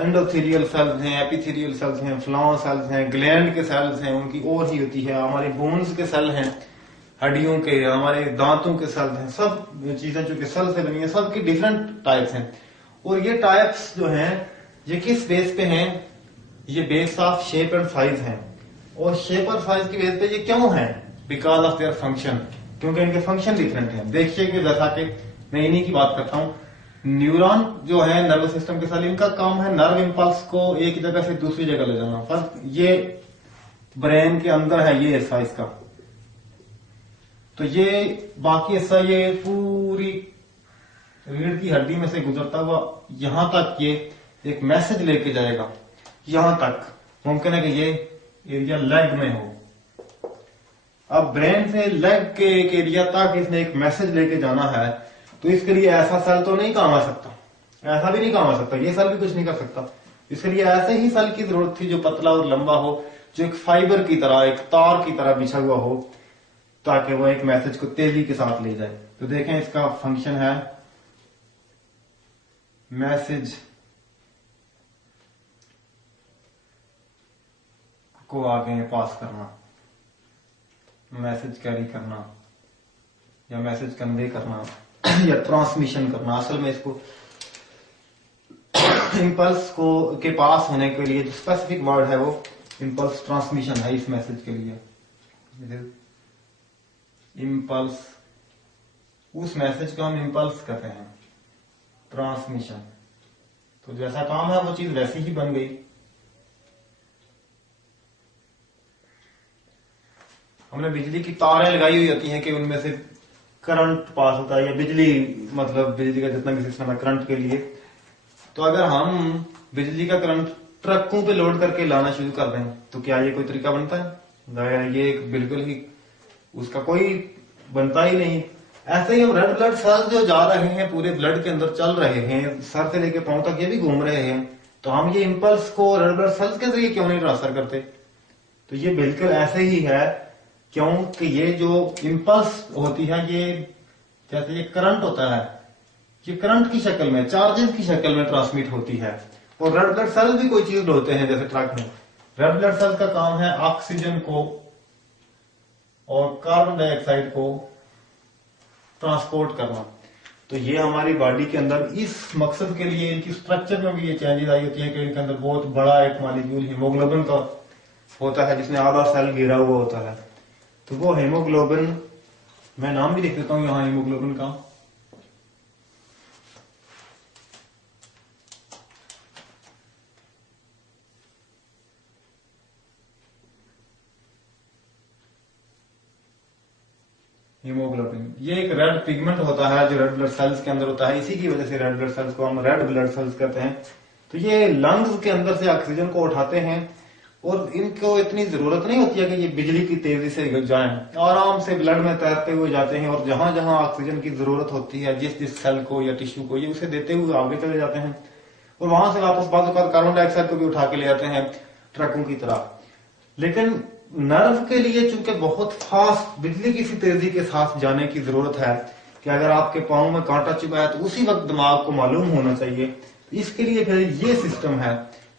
एंडोथेलियल सेल्स हैं, एपिथेलियल सेल्स हैं, फ्लॉ सेल्स हैं, ग्लैंड के सेल्स हैं, उनकी और ही होती है। हमारे बोन्स के सेल हैं, हड्डियों के, हमारे दांतों के सेल्स हैं, सब चीजें जो कि सेल से बनी है, सबकी डिफरेंट टाइप्स हैं। और ये टाइप्स जो हैं ये किस बेस पे हैं, ये base of shape and size हैं। और शेप और साइज की बेस पे ये क्यों है, बिकॉज ऑफ देयर फंक्शन, क्योंकि इनके फंक्शन डिफरेंट हैं। देखिए कि जैसा कि मैं इन्हीं की बात करता हूं, न्यूरॉन जो है नर्वस सिस्टम के सेल, इनका काम है नर्व इंपल्स को एक जगह से दूसरी जगह ले जाना। फर्स्ट ये ब्रेन के अंदर है ये हिस्सा इसका, तो ये बाकी हिस्सा ये पूरी रीढ़ की हड्डी में से गुजरता हुआ यहां तक ये एक मैसेज लेके जाएगा। यहां तक मुमकिन है कि ये एरिया लेग में हो। अब ब्रेन से लेग के एक एरिया तक इसने एक मैसेज लेके जाना है, तो इसके लिए ऐसा सेल तो नहीं काम आ सकता, ऐसा भी नहीं काम आ सकता, ये सेल भी कुछ नहीं कर सकता। इसके लिए ऐसे ही सेल की जरूरत थी जो पतला और लंबा हो, जो एक फाइबर की तरह, एक तार की तरह बिछा हुआ हो, ताकि वो एक मैसेज को तेजी के साथ ले जाए। तो देखें इसका फंक्शन है मैसेज को आगे पास करना, मैसेज कैरी करना या मैसेज कन्वे करना या ट्रांसमिशन करना। असल में इसको इंपल्स को के पास होने के लिए जो स्पेसिफिक वर्ड है वो इंपल्स ट्रांसमिशन है इस मैसेज के लिए। इंपल्स, उस मैसेज को हम इंपल्स कहते हैं, ट्रांसमिशन। तो जैसा काम है वो चीज वैसी ही बन गई। हमने बिजली की तारें लगाई हुई होती हैं कि उनमें से करंट पास होता है, या बिजली मतलब बिजली का जितना भी सिस्टम है करंट के लिए। तो अगर हम बिजली का करंट ट्रकों पे लोड करके लाना शुरू कर दें तो क्या ये कोई तरीका बनता है? ये बिल्कुल ही उसका कोई बनता ही नहीं। ऐसे ही हम रेड ब्लड सेल्स जो जा रहे हैं पूरे ब्लड के अंदर चल रहे हैं, सर से लेके पांव तक ये भी घूम रहे हैं, तो हम ये इंपल्स को रेड ब्लड सेल्स के जरिए क्यों नहीं ट्रांसफर करते? तो ये बिल्कुल ऐसे ही है, क्योंकि ये जो इंपल्स होती है ये जैसे ये करंट होता है, ये करंट की शक्ल में, चार्जेस की शक्ल में ट्रांसमिट होती है। और रेड ब्लड सेल भी कोई चीज ढोते हैं जैसे ट्रक में। रेड ब्लड सेल का काम है ऑक्सीजन को और कार्बन डाइऑक्साइड को ट्रांसपोर्ट करना। तो ये हमारी बॉडी के अंदर इस मकसद के लिए इनकी स्ट्रक्चर में भी ये चेंजेस आई होती है कि इनके अंदर बहुत बड़ा एक मॉलिक्यूल हीमोग्लोबिन का होता है जिसमें आधा सेल घिरा हुआ होता है। तो वो हीमोग्लोबिन, मैं नाम भी लिख देता हूं यहां हीमोग्लोबिन का, हीमोग्लोबिन ये एक रेड पिगमेंट होता है जो रेड ब्लड सेल्स के अंदर होता है, इसी की वजह से रेड ब्लड सेल्स को हम रेड ब्लड सेल्स कहते हैं। तो ये लंग्स के अंदर से ऑक्सीजन को उठाते हैं और इनको इतनी जरूरत नहीं होती है कि ये बिजली की तेजी से जाएं, आराम से ब्लड में तैरते हुए जाते हैं और जहां जहां ऑक्सीजन की जरूरत होती है जिस जिस सेल को या टिश्यू को, ये उसे देते हुए आगे चले जाते हैं और वहां से वापस बाद कार्बन डाइऑक्साइड को भी उठा के ले आते हैं ट्रकों की तरह। लेकिन नर्व के लिए चूंकि बहुत फास्ट बिजली की सी तेजी के साथ जाने की जरूरत है कि अगर आपके पांव में कांटा चुभा है तो उसी वक्त दिमाग को मालूम होना चाहिए। इसके लिए फिर ये सिस्टम है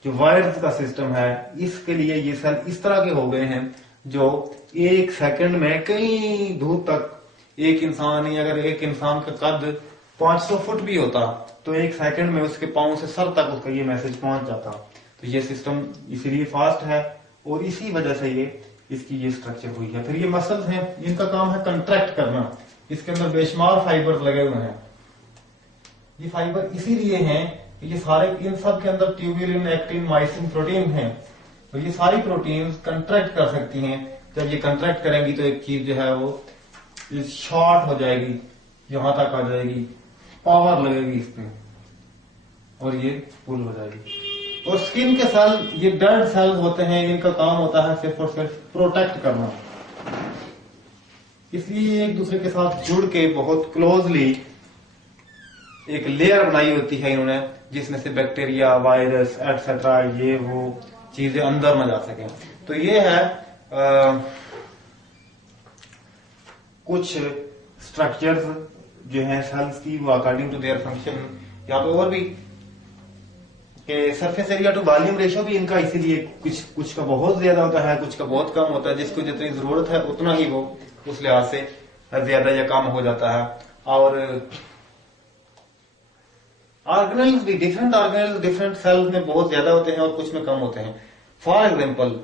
जो वायर्स का सिस्टम है, इसके लिए ये सेल इस तरह के हो गए हैं जो एक सेकंड में कई दूर तक एक इंसान ही, अगर एक इंसान का कद 500 फुट भी होता तो एक सेकंड में उसके पांव से सर तक उसका ये मैसेज पहुंच जाता। तो ये सिस्टम इसीलिए फास्ट है और इसी वजह से ये इसकी ये स्ट्रक्चर हुई है। फिर ये मसल्स हैं, इनका काम है कंट्रैक्ट करना। इसके अंदर बेशुमार फाइबर लगे हुए हैं। ये फाइबर इसीलिए हैं कि ये सारे इन सब के अंदर ट्यूबुलिन, एक्टिन, माइसिन प्रोटीन हैं। तो ये सारी प्रोटीन कंट्रैक्ट कर सकती हैं। जब ये कंट्रैक्ट करेंगी तो एक चीज जो है वो शॉर्ट हो जाएगी, यहां तक आ जाएगी, पावर लगेगी इस पे और ये पुल हो जाएगी। और स्किन के सेल ये डेड सेल होते हैं, इनका काम होता है सिर्फ और सिर्फ प्रोटेक्ट करना। इसलिए एक दूसरे के साथ जुड़ के बहुत क्लोजली एक लेयर बनाई होती है इन्होंने, जिसमें से बैक्टीरिया, वायरस एटसेट्रा ये वो चीजें अंदर न जा सके। तो ये है कुछ स्ट्रक्चर्स जो हैं सेल्स की, वो अकॉर्डिंग टू देयर फंक्शन। यहाँ पे और भी surface area to volume ratio भी इनका इसीलिए कुछ का बहुत ज्यादा होता है, कुछ का बहुत कम होता है। जिसको जितनी जरूरत है उतना ही वो उस लिहाज से ज्यादा या कम हो जाता है। और ऑर्गेनेल्स भी डिफरेंट सेल्स में बहुत ज्यादा होते हैं और कुछ में कम होते हैं। फॉर एग्जाम्पल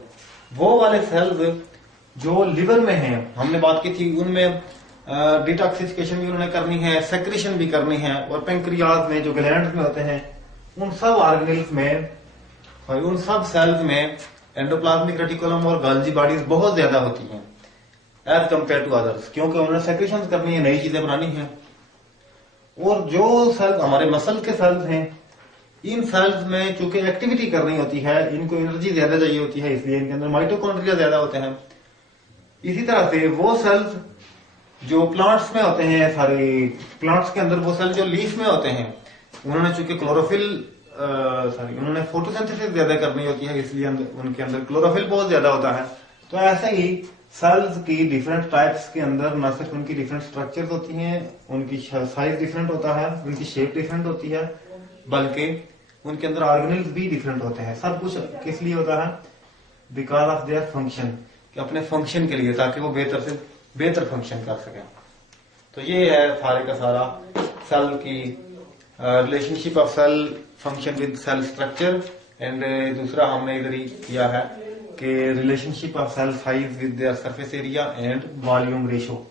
वो वाले सेल्स जो लिवर में हैं, हमने बात की थी, उनमें डिटॉक्सिफिकेशन भी उन्होंने करनी है, सेक्रेशन भी करनी है। और पेंक्रियाज में जो ग्लैंड में होते हैं, उन सब ऑर्गेनेल्स में और उन सब सेल्स में एंडोप्लाज्मिक रेटिकुलम और गोल्जी बॉडीज बहुत ज्यादा होती हैं एज कंपेयर टू अदर्स, क्योंकि उन्होंने सेक्रेशन करनी है, नई चीजें बनानी है। और जो सेल हमारे मसल के सेल्स हैं, इन सेल्स में चूंकि एक्टिविटी करनी होती है, इनको एनर्जी ज्यादा चाहिए होती है, इसलिए इनके अंदर माइटोकॉन्ड्रिया ज्यादा होते हैं। इसी तरह से वो सेल्स जो प्लांट्स में होते हैं, सारे प्लांट्स के अंदर वो सेल जो लीफ में होते हैं, उन्होंने चूंकि उन्होंने फोटोसिंथेसिस ज्यादा करनी होती है, इसलिए उनके अंदर क्लोरोफिल बहुत ज्यादा होता है। तो ऐसे ही सेल्स की डिफरेंट टाइप्स के अंदर न सिर्फ उनकी डिफरेंट स्ट्रक्चर्स होती हैं, उनकी साइज डिफरेंट होता है, उनकी शेप डिफरेंट होती है, बल्कि उनके अंदर ऑर्गेनेल्स भी डिफरेंट होते हैं। सब कुछ किस लिए होता है? बिकॉज ऑफ देयर फंक्शन, कि अपने फंक्शन के लिए, ताकि वो बेहतर से बेहतर फंक्शन कर सके। तो ये है सारे का सारा सेल की relationship of cell function with cell structure. And दूसरा हमने इधर ही किया है कि relationship of cell size with their surface area and volume ratio.